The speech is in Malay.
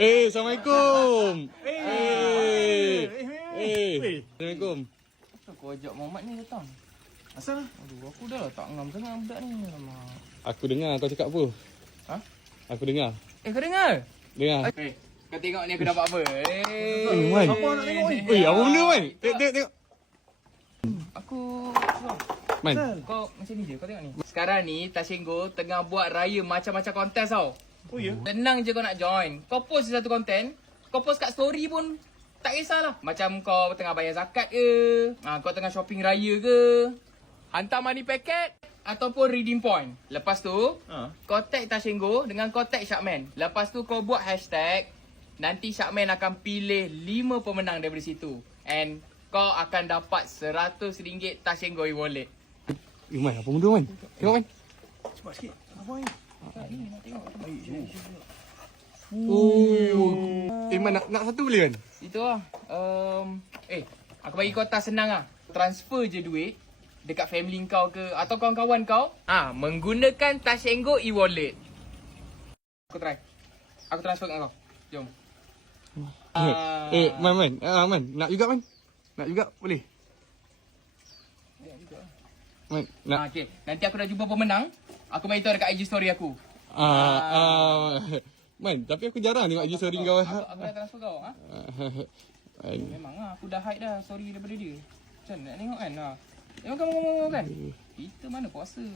Assalamualaikum. Assalamualaikum. Kau ajak Muhammad ni datang. Asal? Aduh, aku dah tak ngam sangat budak ni. Alamak. Aku dengar kau cakap apa? Ha? Aku dengar. Kau dengar? Dengar. Kau tengok ni aku dapat apa? Man. Siapa nak tengok ni? Apa benda, Man? Tengok. Aku... Man. Kau macam ni je, kau tengok ni. Sekarang ni, Tashenggo tengah buat raya macam-macam konten tau. Oh ya? Tenang je kau nak join. Kau post je satu konten, kau post kat story pun tak kisahlah. Macam kau tengah bayar zakat ke, kau tengah shopping raya ke, hantar money packet ataupun redeem point. Lepas tu, kau tag Tashenggo dengan kau tag Syakman. Lepas tu kau buat hashtag, nanti Syakman akan pilih 5 pemenang daripada situ. And kau akan dapat RM100 Tashenggo e-wallet. Man, apa benda, Man? Tengok, Man. Cepat sikit. Apa ni? Nak tengok. Man, nak satu boleh, Man? Itu lah. Aku bagi kau task senang lah. Transfer je duit dekat family kau ke atau kawan-kawan kau. Menggunakan Tashenggo e-wallet. Aku try. Aku transfer kat kau. Jom. Man. Man, nak juga, Man? Nak juga, boleh? Man, nak. Okay. Nanti aku dah jumpa pemenang. Aku bagi tahu dekat IG story aku. Man, tapi aku jarang tengok IG story kau. Aku dah transfer kau. Memang lah. Aku dah hide dah story daripada dia. Macam nak tengok kan? Tengok kan? Kita mana puasa.